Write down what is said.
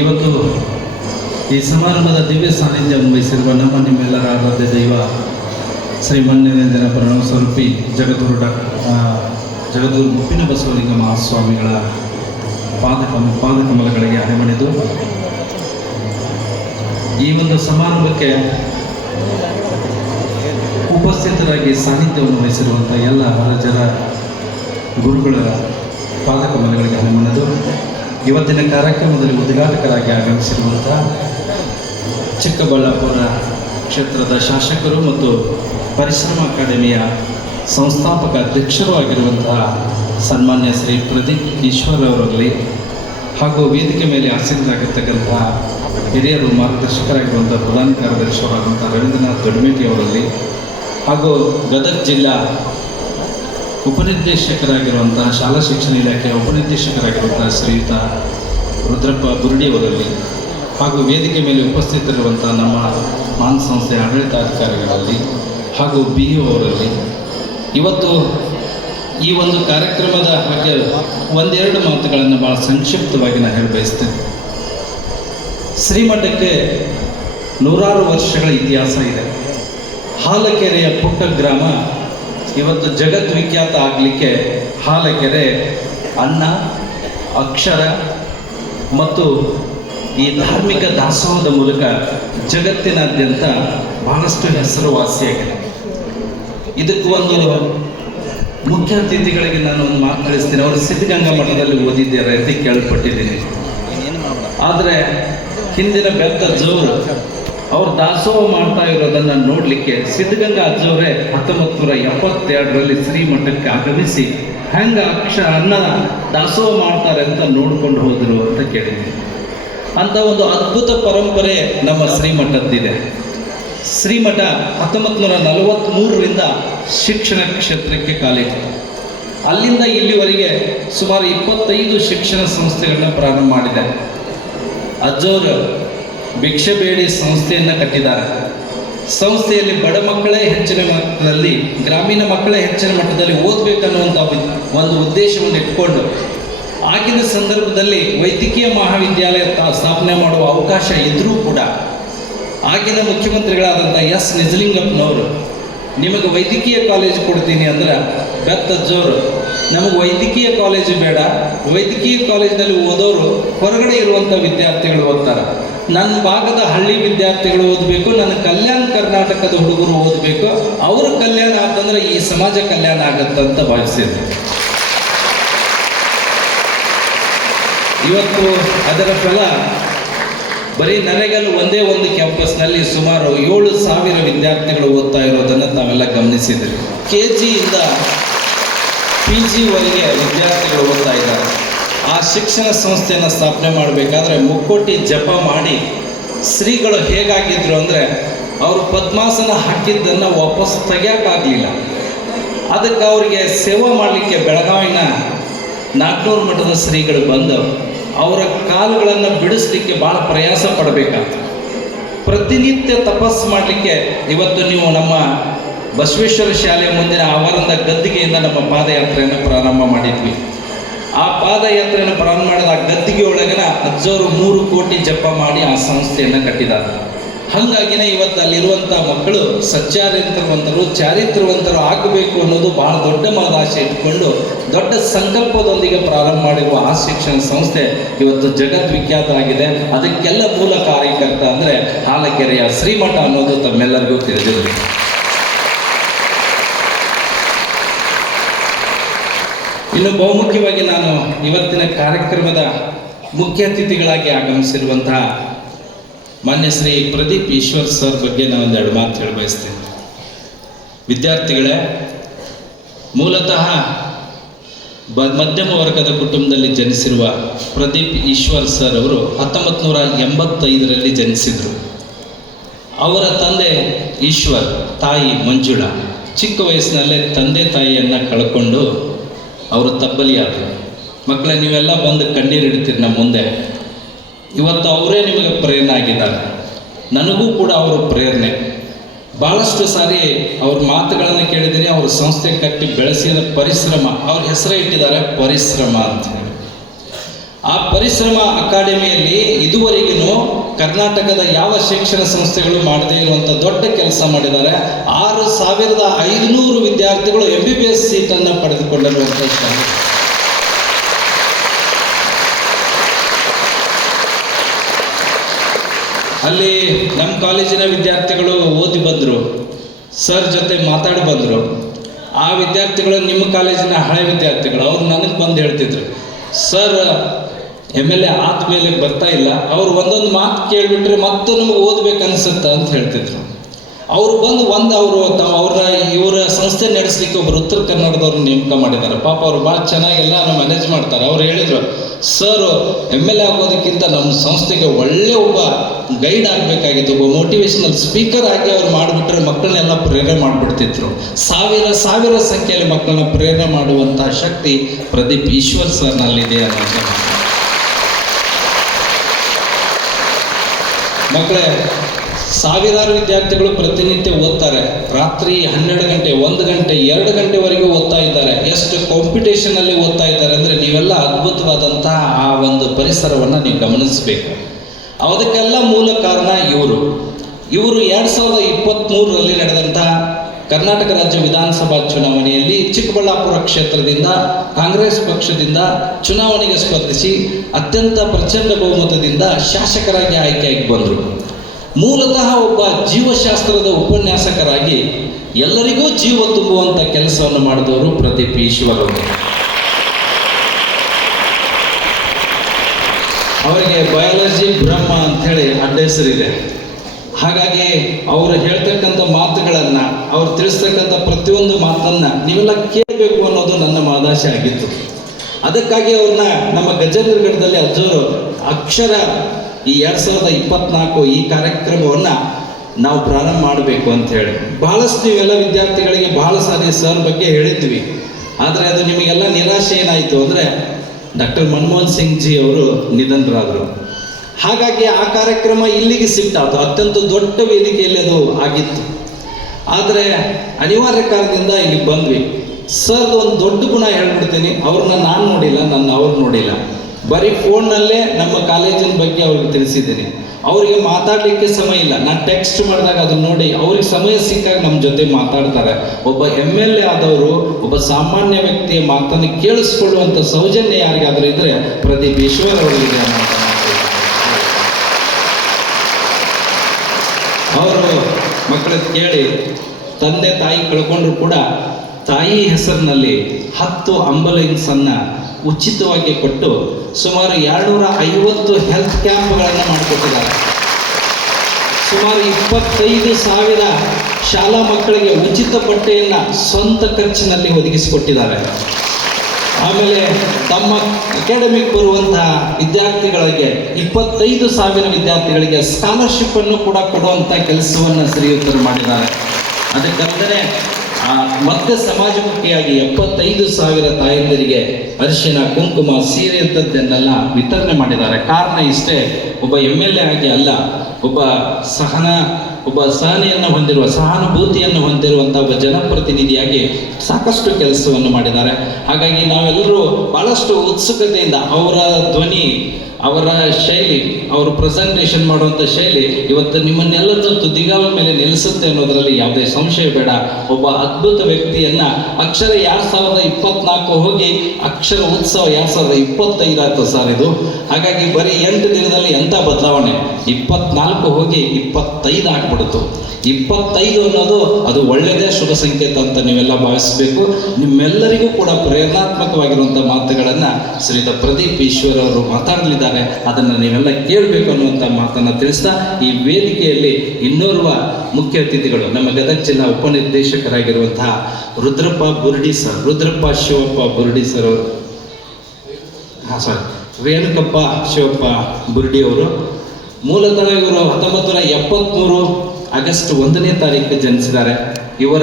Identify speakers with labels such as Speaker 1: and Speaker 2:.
Speaker 1: ಇವತ್ತು ಈ ಸಮಾರಂಭದ ದಿವ್ಯ ಸಾನ್ನಿಧ್ಯ ವಹಿಸಿರುವ ನಮ್ಮ ನಿಮ್ಮೆಲ್ಲರ ಆರಾಧ್ಯ ದೈವ ಶ್ರೀ ಮನ್ಯನೇಂದ್ರ ಪ್ರಣವ ಸ್ವರೂಪಿ ಜಗದ್ಗುರು ಆ, ಜಗದ್ಗುರು ಮುಪ್ಪಿನ ಬಸವಲಿಂಗ ಮಹಾಸ್ವಾಮಿಗಳ ಪಾದಕ ಪಾದಕಮಲಗಳಿಗೆ ಅರೆಮಣಿದು ಈ ಒಂದು ಸಮಾರಂಭಕ್ಕೆ ಉಪಸ್ಥಿತರಾಗಿ ಸಾನ್ನಿಧ್ಯವನ್ನು ವಹಿಸಿರುವಂಥ ಎಲ್ಲ ಹರಜರ ಗುರುಗಳ ಪಾದಕಮಲಗಳಿಗೆ ಹಣೆಮಣಿದು ಇವತ್ತಿನ ಕಾರ್ಯಕ್ರಮದಲ್ಲಿ ಉದ್ಘಾಟಕರಾಗಿ ಆಗಮಿಸಿರುವಂಥ ಚಿಕ್ಕಬಳ್ಳಾಪುರ ಕ್ಷೇತ್ರದ ಶಾಸಕರು ಮತ್ತು ಪರಿಶ್ರಮ ಅಕಾಡೆಮಿಯ ಸಂಸ್ಥಾಪಕ ಅಧ್ಯಕ್ಷರೂ ಆಗಿರುವಂತಹ ಸನ್ಮಾನ್ಯ ಶ್ರೀ ಪ್ರದೀಪ್ ಈಶ್ವರ್ ಅವರಲ್ಲಿ ಹಾಗೂ ವೇದಿಕೆ ಮೇಲೆ ಆಸೀನರಾಗಿರ್ತಕ್ಕಂತಹ ಹಿರಿಯರು ಮಾರ್ಗದರ್ಶಕರಾಗಿರುವಂಥ ಪ್ರಧಾನ ಕಾರ್ಯದರ್ಶಿಯವರಾದಂಥ ರವೀಂದ್ರನಾಥ್ ದೊಡ್ಮೇಟಿ ಅವರಲ್ಲಿ ಹಾಗೂ ಗದಗ ಜಿಲ್ಲಾ ಉಪನಿರ್ದೇಶಕರಾಗಿರುವಂತಹ ಶಾಲಾ ಶಿಕ್ಷಣ ಇಲಾಖೆಯ ಉಪನಿರ್ದೇಶಕರಾಗಿರುವಂತಹ ಶ್ರೀಯುತ ರುದ್ರಪ್ಪ ಬುರುಡಿಯವರಲ್ಲಿ ಹಾಗೂ ವೇದಿಕೆ ಮೇಲೆ ಉಪಸ್ಥಿತರಿರುವಂಥ ನಮ್ಮ ಮಾನ್ ಸಂಸ್ಥೆಯ ಆಡಳಿತಾಧಿಕಾರಿಗಳಲ್ಲಿ ಹಾಗೂ ಬಿ ಇ ಅವರಲ್ಲಿ. ಇವತ್ತು ಈ ಒಂದು ಕಾರ್ಯಕ್ರಮದ ಬಗ್ಗೆ ಒಂದೆರಡು ಮಾತುಗಳನ್ನು ಭಾಳ ಸಂಕ್ಷಿಪ್ತವಾಗಿ ನಾನು ಹೇಳಿ ಬಯಸ್ತೇನೆ. ಶ್ರೀಮಠಕ್ಕೆ ನೂರಾರು ವರ್ಷಗಳ ಇತಿಹಾಸ ಇದೆ. ಹಾಲಕೆರೆಯ ಪುಟ್ಟ ಗ್ರಾಮ ಇವತ್ತು ಜಗತ್ ವಿಖ್ಯಾತ ಆಗಲಿಕ್ಕೆ ಹಾಲಕೆರೆ ಅನ್ನ ಅಕ್ಷರ ಮತ್ತು ಈ ಧಾರ್ಮಿಕ ದಾಸೋಹದ ಮೂಲಕ ಜಗತ್ತಿನಾದ್ಯಂತ ಬಹಳಷ್ಟು ಹೆಸರುವಾಸಿಯಾಗಿದೆ. ಇದಕ್ಕೆ ಒಂದು ಮುಖ್ಯ ಅತಿಥಿಗಳಿಗೆ ನಾನು ಒಂದು ಮಾತು ಕಳಿಸ್ತೀನಿ. ಅವರು ಸಿದ್ಧಗಂಗಾ ಮಠದಲ್ಲಿ ಓದಿದ್ದಾರೆ ಅಂತ ಕೇಳ್ಪಟ್ಟಿದ್ದೀನಿ. ಆದರೆ ಹಿಂದಿನ ಬೆತ್ತ ಜೋರು ಅವ್ರು ದಾಸೋಹ ಮಾಡ್ತಾ ಇರೋದನ್ನು ನೋಡಲಿಕ್ಕೆ ಸಿದ್ಧಗಂಗಾ ಅಜ್ಜವರೇ ಹತ್ತೊಂಬತ್ತು ನೂರ ಎಪ್ಪತ್ತೆರಡರಲ್ಲಿ ಶ್ರೀಮಠಕ್ಕೆ ಆಗಮಿಸಿ ಹೆಂಗೆ ಅಕ್ಷ ಅನ್ನ ದಾಸೋಹ ಮಾಡ್ತಾರೆ ಅಂತ ನೋಡ್ಕೊಂಡು ಹೋದರು ಅಂತ ಕೇಳಿದ್ವಿ ಅಂತ ಒಂದು ಅದ್ಭುತ ಪರಂಪರೆ ನಮ್ಮ ಶ್ರೀಮಠದ್ದಿದೆ. ಶ್ರೀಮಠ ಹತ್ತೊಂಬತ್ತು ನೂರ ನಲವತ್ತ್ಮೂರರಿಂದ ಶಿಕ್ಷಣ ಕ್ಷೇತ್ರಕ್ಕೆ ಕಾಲೇಜು ಅಲ್ಲಿಂದ ಇಲ್ಲಿವರೆಗೆ ಸುಮಾರು ಇಪ್ಪತ್ತೈದು ಶಿಕ್ಷಣ ಸಂಸ್ಥೆಗಳನ್ನ ಪ್ರಾರಂಭ ಮಾಡಿದೆ ಅಜ್ಜೋರು ಭಿಕ್ಷೆ ಬೇಡಿ ಸಂಸ್ಥೆಯನ್ನು ಕಟ್ಟಿದ್ದಾರೆ. ಸಂಸ್ಥೆಯಲ್ಲಿ ಬಡ ಮಕ್ಕಳೇ ಹೆಚ್ಚಿನ ಮಟ್ಟದಲ್ಲಿ, ಗ್ರಾಮೀಣ ಮಕ್ಕಳೇ ಹೆಚ್ಚಿನ ಮಟ್ಟದಲ್ಲಿ ಓದಬೇಕನ್ನುವಂಥ ಒಂದು ಉದ್ದೇಶವನ್ನು ಇಟ್ಕೊಂಡು ಆಗಿನ ಸಂದರ್ಭದಲ್ಲಿ ವೈದ್ಯಕೀಯ ಮಹಾವಿದ್ಯಾಲಯ ಸ್ಥಾಪನೆ ಮಾಡುವ ಅವಕಾಶ ಇದ್ದರೂ ಕೂಡ ಆಗಿನ ಮುಖ್ಯಮಂತ್ರಿಗಳಾದಂಥ ಎಸ್ ನಿಜಲಿಂಗಪ್ಪನವರು, ನಿಮಗೆ ವೈದ್ಯಕೀಯ ಕಾಲೇಜ್ ಕೊಡ್ತೀನಿ ಅಂದ್ರೆ ಬೆತ್ತಜ್ಜೋರು ನಮಗೆ ವೈದ್ಯಕೀಯ ಕಾಲೇಜು ಬೇಡ. ವೈದ್ಯಕೀಯ ಕಾಲೇಜಿನಲ್ಲಿ ಓದೋರು ಹೊರಗಡೆ ಇರುವಂಥ ವಿದ್ಯಾರ್ಥಿಗಳು ಓದ್ತಾರೆ. ನನ್ನ ಭಾಗದ ಹಳ್ಳಿ ವಿದ್ಯಾರ್ಥಿಗಳು ಓದಬೇಕು, ನನ್ನ ಕಲ್ಯಾಣ ಕರ್ನಾಟಕದ ಹುಡುಗರು ಓದಬೇಕು, ಅವ್ರ ಕಲ್ಯಾಣ ಆತಂದ್ರೆ ಈ ಸಮಾಜ ಕಲ್ಯಾಣ ಆಗತ್ತಂತ ಭಾವಿಸಿದ್ರು. ಇವತ್ತು ಅದರ ಫಲ ಬರೀ ನರೇಗಲ್ ಒಂದೇ ಒಂದು ಕ್ಯಾಂಪಸ್ನಲ್ಲಿ ಸುಮಾರು ಏಳು ಸಾವಿರ ವಿದ್ಯಾರ್ಥಿಗಳು ಓದ್ತಾ ಇರೋದನ್ನು ತಾವೆಲ್ಲ ಗಮನಿಸಿದ್ರಿ. ಕೆ ಜಿಯಿಂದ ಪಿ ಜಿವರೆಗೆ ವಿದ್ಯಾರ್ಥಿಗಳು ಓದ್ತಾ ಇದ್ದಾರೆ. ಆ ಶಿಕ್ಷಣ ಸಂಸ್ಥೆಯನ್ನು ಸ್ಥಾಪನೆ ಮಾಡಬೇಕಾದ್ರೆ ಮುಕ್ಕೋಟಿ ಜಪ ಮಾಡಿ ಶ್ರೀಗಳು ಹೇಗಾಗಿದ್ರು ಅಂದರೆ ಅವರು ಪದ್ಮಾಸನ ಹಾಕಿದ್ದನ್ನು ವಾಪಸ್ ತೆಗಿಯೋಕ್ಕಾಗಲಿಲ್ಲ ಅದಕ್ಕೆ ಅವರಿಗೆ ಸೇವೆ ಮಾಡಲಿಕ್ಕೆ ಬೆಳಗಾವಿನ ನಾಲ್ಕುನೂರು ಮಠದ ಶ್ರೀಗಳು ಬಂದು ಅವರ ಕಾಲುಗಳನ್ನು ಬಿಡಿಸ್ಲಿಕ್ಕೆ ಭಾಳ ಪ್ರಯಾಸ ಪಡಬೇಕಾಗ್ತದೆ. ಪ್ರತಿನಿತ್ಯ ತಪಸ್ಸು ಮಾಡಲಿಕ್ಕೆ ಇವತ್ತು ನೀವು ನಮ್ಮ ಬಸವೇಶ್ವರ ಶಾಲೆಯ ಮುಂದಿನ ಆವರಣದ ಗದ್ದಿಗೆಯಿಂದ ನಮ್ಮ ಪಾದಯಾತ್ರೆಯನ್ನು ಪ್ರಾರಂಭ ಮಾಡಿದ್ವಿ. ಆ ಪಾದಯಾತ್ರೆಯನ್ನು ಪ್ರಾರಂಭ ಮಾಡಿದ ಆ ಗದ್ದಿಗೆ ಒಳಗನ ಅಜ್ಜವರು ಮೂರು ಕೋಟಿ ಜಪ ಮಾಡಿ ಆ ಸಂಸ್ಥೆಯನ್ನು ಕಟ್ಟಿದ್ದಾರೆ ಹಾಗಾಗಿನೇ ಇವತ್ತು ಅಲ್ಲಿರುವಂಥ ಮಕ್ಕಳು ಸಚ್ಚಾರಿತ್ರವಂತರು ಚಾರಿತ್ರವಂತರು ಆಗಬೇಕು ಅನ್ನೋದು ಬಹಳ ದೊಡ್ಡ ಮಹದಾಶೆ ಇಟ್ಕೊಂಡು ದೊಡ್ಡ ಸಂಕಲ್ಪದೊಂದಿಗೆ ಪ್ರಾರಂಭ ಮಾಡಿರುವ ಆ ಶಿಕ್ಷಣ ಸಂಸ್ಥೆ ಇವತ್ತು ಜಗದ್ವಿಖ್ಯಾತ ಆಗಿದೆ. ಅದಕ್ಕೆಲ್ಲ ಮೂಲ ಕಾರ್ಯಕರ್ತ ಅಂದರೆ ಹಾಲಕೆರೆಯ ಶ್ರೀಮಠ ಅನ್ನೋದು ತಮ್ಮೆಲ್ಲರಿಗೂ ತಿಳಿದಿದೆ ಇನ್ನು ಬಹುಮುಖ್ಯವಾಗಿ ನಾನು ಇವತ್ತಿನ ಕಾರ್ಯಕ್ರಮದ ಮುಖ್ಯ ಅತಿಥಿಗಳಾಗಿ ಆಗಮಿಸಿರುವಂತಹ ಮಾನ್ಯ ಶ್ರೀ ಪ್ರದೀಪ್ ಈಶ್ವರ್ ಸರ್ ಬಗ್ಗೆ ನಾನು ಒಂದೆರಡು ಮಾತು ಹೇಳಿ ಬಯಸ್ತೇನೆ. ವಿದ್ಯಾರ್ಥಿಗಳೇ, ಮೂಲತಃ ಬ ಮಧ್ಯಮ ವರ್ಗದ ಕುಟುಂಬದಲ್ಲಿ ಜನಿಸಿರುವ ಪ್ರದೀಪ್ ಈಶ್ವರ್ ಸರ್ ಅವರು ಹತ್ತೊಂಬತ್ತು ನೂರ ಎಂಬತ್ತೈದರಲ್ಲಿ ಜನಿಸಿದರು. ಅವರ ತಂದೆ ಈಶ್ವರ್, ತಾಯಿ ಮಂಜುಳ, ಚಿಕ್ಕ ವಯಸ್ಸಿನಲ್ಲೇ ತಂದೆ ತಾಯಿಯನ್ನು ಕಳ್ಕೊಂಡು ಅವರು ತಬ್ಬಲಿಯಾದರು. ಮಕ್ಕಳೇ, ನೀವೆಲ್ಲ ಬಂದು ಕಣ್ಣೀರಿಡ್ತೀರಿ ನಮ್ಮ ಮುಂದೆ. ಇವತ್ತು ಅವರೇ ನಿಮಗೆ ಪ್ರೇರಣೆ ಆಗಿದ್ದಾರೆ. ನನಗೂ ಕೂಡ ಅವರು ಪ್ರೇರಣೆ. ಭಾಳಷ್ಟು ಸಾರಿ ಅವ್ರ ಮಾತುಗಳನ್ನು ಕೇಳಿದ್ದೀನಿ, ಅವ್ರ ಸಂಸ್ಥೆ ಕಟ್ಟಿ ಬೆಳೆಸಿದ ಪರಿಶ್ರಮ, ಅವ್ರ ಹೆಸರೇ ಇಟ್ಟಿದ್ದಾರೆ ಪರಿಶ್ರಮ ಅಂತ ಹೇಳಿ. ಆ ಪರಿಶ್ರಮ ಅಕಾಡೆಮಿಯಲ್ಲಿ ಇದುವರೆಗೂ ಕರ್ನಾಟಕದ ಯಾವ ಶಿಕ್ಷಣ ಸಂಸ್ಥೆಗಳು ಮಾಡದೇ ಇರುವಂಥ ದೊಡ್ಡ ಕೆಲಸ ಮಾಡಿದ್ದಾರೆ. ಆರು ಸಾವಿರದ ಐದುನೂರು ವಿದ್ಯಾರ್ಥಿಗಳು ಎಂ ಬಿ ಬಿ ಎಸ್ ಸೀಟನ್ನು ಪಡೆದುಕೊಂಡಿರುವಂಥ ಶಾಲೆ ಅಲ್ಲಿ ನಮ್ಮ ಕಾಲೇಜಿನ ವಿದ್ಯಾರ್ಥಿಗಳು ಓದಿ ಬಂದರು, ಸರ್ ಜೊತೆ ಮಾತಾಡಿ ಬಂದರು. ಆ ವಿದ್ಯಾರ್ಥಿಗಳು ನಿಮ್ಮ ಕಾಲೇಜಿನ ಹಳೆ ವಿದ್ಯಾರ್ಥಿಗಳು, ಅವ್ರು ನನಗೆ ಬಂದು ಹೇಳ್ತಿದ್ರು. ಸರ್ ಎಂ ಎಲ್ ಎ ಆದ್ಮೇಲೆ ಬರ್ತಾ ಇಲ್ಲ. ಅವ್ರು ಒಂದೊಂದು ಮಾತು ಕೇಳಿಬಿಟ್ರೆ ಮತ್ತೆ ನಮಗೆ ಓದ್ಬೇಕು ಅನ್ಸುತ್ತೆ ಅಂತ ಹೇಳ್ತಿದ್ರು. ಅವ್ರು ಬಂದು ಒಂದು ಅವರು ತಮ್ಮ ಅವ್ರ ಇವರ ಸಂಸ್ಥೆ ನಡೆಸಲಿಕ್ಕೆ ಒಬ್ಬರು ಉತ್ತರ ಕನ್ನಡದವ್ರು ನೇಮಕ ಮಾಡಿದ್ದಾರೆ. ಪಾಪ ಅವ್ರು ಭಾಳ ಚೆನ್ನಾಗೆಲ್ಲ ಮ್ಯಾನೇಜ್ ಮಾಡ್ತಾರೆ. ಅವ್ರು ಹೇಳಿದ್ರು ಸರ್ ಎಂ ಎಲ್ ಎ ಆಗೋದಕ್ಕಿಂತ ನಮ್ಮ ಸಂಸ್ಥೆಗೆ ಒಳ್ಳೆ ಒಬ್ಬ ಗೈಡ್ ಆಗಬೇಕಾಗಿತ್ತು. ಒಬ್ಬ ಮೋಟಿವೇಶನಲ್ ಸ್ಪೀಕರ್ ಆಗಿ ಅವ್ರು ಮಾಡಿಬಿಟ್ರೆ ಮಕ್ಕಳನ್ನೆಲ್ಲ ಪ್ರೇರಣೆ ಮಾಡಿಬಿಡ್ತಿದ್ರು. ಸಾವಿರ ಸಾವಿರ ಸಂಖ್ಯೆಯಲ್ಲಿ ಮಕ್ಕಳನ್ನ ಪ್ರೇರಣೆ ಮಾಡುವಂಥ ಶಕ್ತಿ ಪ್ರದೀಪ್ ಈಶ್ವರ್ ಸರ್ನಲ್ಲಿದೆ ಅನ್ನೋದು ಮಕ್ಕಳೇ, ಸಾವಿರಾರು ವಿದ್ಯಾರ್ಥಿಗಳು ಪ್ರತಿನಿತ್ಯ ಓದ್ತಾರೆ. ರಾತ್ರಿ ಹನ್ನೆರಡು ಗಂಟೆ, ಒಂದು ಗಂಟೆ, ಎರಡು ಗಂಟೆವರೆಗೂ ಓದ್ತಾ ಇದ್ದಾರೆ. ಎಷ್ಟು ಕಾಂಪಿಟೇಷನಲ್ಲಿ ಓದ್ತಾ ಇದ್ದಾರೆ ಅಂದರೆ ನೀವೆಲ್ಲ ಅದ್ಭುತವಾದಂತಹ ಆ ಒಂದು ಪರಿಸರವನ್ನು ನೀವು ಗಮನಿಸಬೇಕು. ಅದಕ್ಕೆಲ್ಲ ಮೂಲ ಕಾರಣ ಇವರು. ಇವರು ಎರಡು ಸಾವಿರದ ಇಪ್ಪತ್ತ್ಮೂರರಲ್ಲಿ ನಡೆದಂತಹ ಕರ್ನಾಟಕ ರಾಜ್ಯ ವಿಧಾನಸಭಾ ಚುನಾವಣೆಯಲ್ಲಿ ಚಿಕ್ಕಬಳ್ಳಾಪುರ ಕ್ಷೇತ್ರದಿಂದ ಕಾಂಗ್ರೆಸ್ ಪಕ್ಷದಿಂದ ಚುನಾವಣೆಗೆ ಸ್ಪರ್ಧಿಸಿ ಅತ್ಯಂತ ಪ್ರಚಂಡ ಬಹುಮತದಿಂದ ಶಾಸಕರಾಗಿ ಆಯ್ಕೆಯಾಗಿ ಬಂದರು. ಮೂಲತಃ ಒಬ್ಬ ಜೀವಶಾಸ್ತ್ರದ ಉಪನ್ಯಾಸಕರಾಗಿ ಎಲ್ಲರಿಗೂ ಜೀವ ತುಂಬುವಂಥ ಕೆಲಸವನ್ನು ಮಾಡಿದವರು ಪ್ರದೀಪ್ ಅವರಿಗೆ ಬಯಾಲಜಿ ಬ್ರಹ್ಮ ಅಂಥೇಳಿ ಅಡ್ಡ ಹೆಸರಿದೆ. ಹಾಗಾಗಿ ಅವರು ಹೇಳ್ತಕ್ಕಂಥ ಮಾತುಗಳನ್ನು ಅವ್ರು ತಿಳಿಸ್ತಕ್ಕಂಥ ಪ್ರತಿಯೊಂದು ಮಾತನ್ನು ನೀವೆಲ್ಲ ಕೇಳಬೇಕು ಅನ್ನೋದು ನನ್ನ ಮಾದಾಶೆ ಆಗಿತ್ತು. ಅದಕ್ಕಾಗಿ ಅವ್ರನ್ನ ನಮ್ಮ ಗಜೇಂದ್ರಗಢದಲ್ಲಿ ಅಜ್ಜವರು ಅಕ್ಷರ ಈ ಎರಡು ಸಾವಿರದ ಇಪ್ಪತ್ನಾಲ್ಕು ಈ ಕಾರ್ಯಕ್ರಮವನ್ನು ನಾವು ಪ್ರಾರಂಭ ಮಾಡಬೇಕು ಅಂತ ಹೇಳಿ. ಬಹಳಷ್ಟು ನೀವೆಲ್ಲ ವಿದ್ಯಾರ್ಥಿಗಳಿಗೆ ಬಹಳ ಸಾರಿ ಸರ್ ಬಗ್ಗೆ ಹೇಳಿದ್ವಿ. ಆದರೆ ಅದು ನಿಮಗೆಲ್ಲ ನಿರಾಶೆ ಏನಾಯಿತು ಅಂದರೆ ಡಾಕ್ಟರ್ ಮನಮೋಹನ್ ಸಿಂಗ್ ಜಿ ಅವರು ನಿಧನರಾದರು. ಹಾಗಾಗಿ ಆ ಕಾರ್ಯಕ್ರಮ ಇಲ್ಲಿಗೆ ಸಿಟ್ಟಾಯ್ತು ಅತ್ಯಂತ ದೊಡ್ಡ ವೇದಿಕೆಯಲ್ಲಿ ಅದು ಆಗಿತ್ತು. ಆದರೆ ಅನಿವಾರ್ಯ ಕಾರಣದಿಂದ ಇಲ್ಲಿ ಬಂದ್ವಿ. ಸರ್ದು ಒಂದು ದೊಡ್ಡ ಗುಣ ಹೇಳ್ಬಿಡ್ತೀನಿ ಅವ್ರನ್ನ ನಾನು ನೋಡಿಲ್ಲ, ನನ್ನ ಅವ್ರು ನೋಡಿಲ್ಲ. ಬರೀ ಫೋನ್ನಲ್ಲೇ ನಮ್ಮ ಕಾಲೇಜಿನ ಬಗ್ಗೆ ಅವ್ರಿಗೆ ತಿಳಿಸಿದ್ದೀನಿ. ಅವರಿಗೆ ಮಾತಾಡಲಿಕ್ಕೆ ಸಮಯ ಇಲ್ಲ. ನಾನು ಟೆಕ್ಸ್ಟ್ ಮಾಡಿದಾಗ ಅದನ್ನ ನೋಡಿ ಅವ್ರಿಗೆ ಸಮಯ ಸಿಕ್ಕಾಗ ನಮ್ಮ ಜೊತೆ ಮಾತಾಡ್ತಾರೆ. ಒಬ್ಬ ಎಂ ಎಲ್ ಎ ಆದವರು, ಒಬ್ಬ ಸಾಮಾನ್ಯ ವ್ಯಕ್ತಿಯ ಮಾತನ್ನು ಕೇಳಿಸ್ಕೊಳ್ಳುವಂಥ ಸೌಜನ್ಯ ಯಾರಿಗಾದರೂ ಇದ್ರೆ ಪ್ರದೀಪ್ ಈಶ್ವರ್ ಅವರಿಗೆ ಅವರು ಮಕ್ಕಳ ಕೇಳಿ, ತಂದೆ ತಾಯಿ ಕಳ್ಕೊಂಡ್ರು ಕೂಡ ತಾಯಿ ಹೆಸರಿನಲ್ಲಿ ಹತ್ತು ಅಂಬುಲೆನ್ಸನ್ನು ಉಚಿತವಾಗಿ ಕೊಟ್ಟು ಸುಮಾರು ಎರಡುನೂರ ಐವತ್ತು ಹೆಲ್ತ್ ಕ್ಯಾಂಪ್ಗಳನ್ನು ಮಾಡಿಕೊಟ್ಟಿದ್ದಾರೆ. ಸುಮಾರು ಇಪ್ಪತ್ತೈದು ಸಾವಿರ ಶಾಲಾ ಮಕ್ಕಳಿಗೆ ಉಚಿತ ಬಟ್ಟೆಯನ್ನು ಸ್ವಂತ ಖರ್ಚಿನಲ್ಲಿ ಒದಗಿಸಿಕೊಟ್ಟಿದ್ದಾರೆ. ಆಮೇಲೆ ತಮ್ಮ ಅಕಾಡೆಮಿಕ್ ಬರುವಂತಹ ವಿದ್ಯಾರ್ಥಿಗಳಿಗೆ ಇಪ್ಪತ್ತೈದು ಸಾವಿರ ವಿದ್ಯಾರ್ಥಿಗಳಿಗೆ ಸ್ಕಾಲರ್ಶಿಪ್ ಅನ್ನು ಕೂಡ ಕೊಡುವಂಥ ಕೆಲಸವನ್ನು ಶ್ರೀಯುತರು ಮಾಡಿದ್ದಾರೆ. ಅದಕ್ಕಂದರೆ ಆ, ಮತ್ತೆ ಸಮಾಜಮುಖಿಯಾಗಿ ಎಪ್ಪತ್ತೈದು ಸಾವಿರ ತಾಯಂದಿರಿಗೆ ಅರಿಶಿನ ಕುಂಕುಮ ಸೀರೆ ಅಂಥದ್ದನ್ನೆಲ್ಲ ವಿತರಣೆ ಮಾಡಿದ್ದಾರೆ. ಕಾರಣ ಇಷ್ಟೇ ಒಬ್ಬ ಎಂ ಎಲ್ ಎ ಆಗಿ ಅಲ್ಲ, ಒಬ್ಬ ಸಹನ, ಒಬ್ಬ ಸಹನೆಯನ್ನು ಹೊಂದಿರುವ, ಸಹಾನುಭೂತಿಯನ್ನು ಹೊಂದಿರುವಂಥ ಒಬ್ಬ ಜನಪ್ರತಿನಿಧಿಯಾಗಿ ಸಾಕಷ್ಟು ಕೆಲಸವನ್ನು ಮಾಡಿದ್ದಾರೆ. ಹಾಗಾಗಿ ನಾವೆಲ್ಲರೂ ಭಾಳಷ್ಟು ಉತ್ಸುಕತೆಯಿಂದ ಅವರ ಧ್ವನಿ, ಅವರ ಶೈಲಿ, ಅವರು ಪ್ರೆಸೆಂಟೇಷನ್ ಮಾಡುವಂಥ ಶೈಲಿ ಇವತ್ತು ನಿಮ್ಮನ್ನೆಲ್ಲದಂತೂ ತುದಿಗಾಲ ಮೇಲೆ ನಿಲ್ಲಿಸುತ್ತೆ ಅನ್ನೋದರಲ್ಲಿ ಯಾವುದೇ ಸಂಶಯ ಬೇಡ. ಒಬ್ಬ ಅದ್ಭುತ ವ್ಯಕ್ತಿಯನ್ನ ಅಕ್ಷರ ಎರಡು ಸಾವಿರದ ಇಪ್ಪತ್ನಾಲ್ಕು ಹೋಗಿ ಅಕ್ಷರ ಉತ್ಸವ ಎರಡು ಸಾವಿರದ ಇಪ್ಪತ್ತೈದು ಆಯ್ತು ಸರ್ ಇದು. ಹಾಗಾಗಿ ಬರೀ ಎಂಟು ದಿನದಲ್ಲಿ ಎಂಥ ಬದಲಾವಣೆ. ಇಪ್ಪತ್ನಾಲ್ಕು ಹೋಗಿ ಇಪ್ಪತ್ತೈದು ಆಗ್ಬಿಡ್ತು. ಇಪ್ಪತ್ತೈದು ಅನ್ನೋದು ಅದು ಒಳ್ಳೆಯದೇ ಶುಭ ಸಂಕೇತ ಅಂತ ನೀವೆಲ್ಲ ಭಾವಿಸಬೇಕು. ನಿಮ್ಮೆಲ್ಲರಿಗೂ ಕೂಡ ಪ್ರೇರಣಾತ್ಮಕವಾಗಿರುವಂಥ ಮಾತುಗಳನ್ನು ಶ್ರೀದ ಪ್ರದೀಪ್ ಈಶ್ವರ್ ಅವರು ಮಾತಾಡಲಿದ್ದಾರೆ. ಅದನ್ನು ನೀವೆಲ್ಲ ಕೇಳಬೇಕು ಅನ್ನುವಂಥ ಮಾತನ್ನು ತಿಳಿಸ್ತಾ ಈ ವೇದಿಕೆಯಲ್ಲಿ ಇನ್ನೋರ್ವ ಮುಖ್ಯ ಅತಿಥಿಗಳು, ನಮ್ಮ ಗದಗ ಜಿಲ್ಲಾ ಉಪನಿರ್ದೇಶಕರಾಗಿರುವಂತಹ ರುದ್ರಪ್ಪ ಬುರ್ಡಿ ಸರ್, ರುದ್ರಪ್ಪ ಶಿವಪ್ಪ ಬುರ್ಡಿ ಸರ್ ಅವರು. ಹಾಂ ಸರ್ ರೇಣುಕಪ್ಪ ಶಿವಪ್ಪ ಬುರ್ಡಿಯವರು. ಮೂಲತಃ ಇವರು ಹತ್ತೊಂಬತ್ತು ನೂರ ಎಪ್ಪತ್ತ್ಮೂರು ಆಗಸ್ಟ್ ಒಂದನೇ ತಾರೀಕು ಜನಿಸಿದ್ದಾರೆ. ಇವರ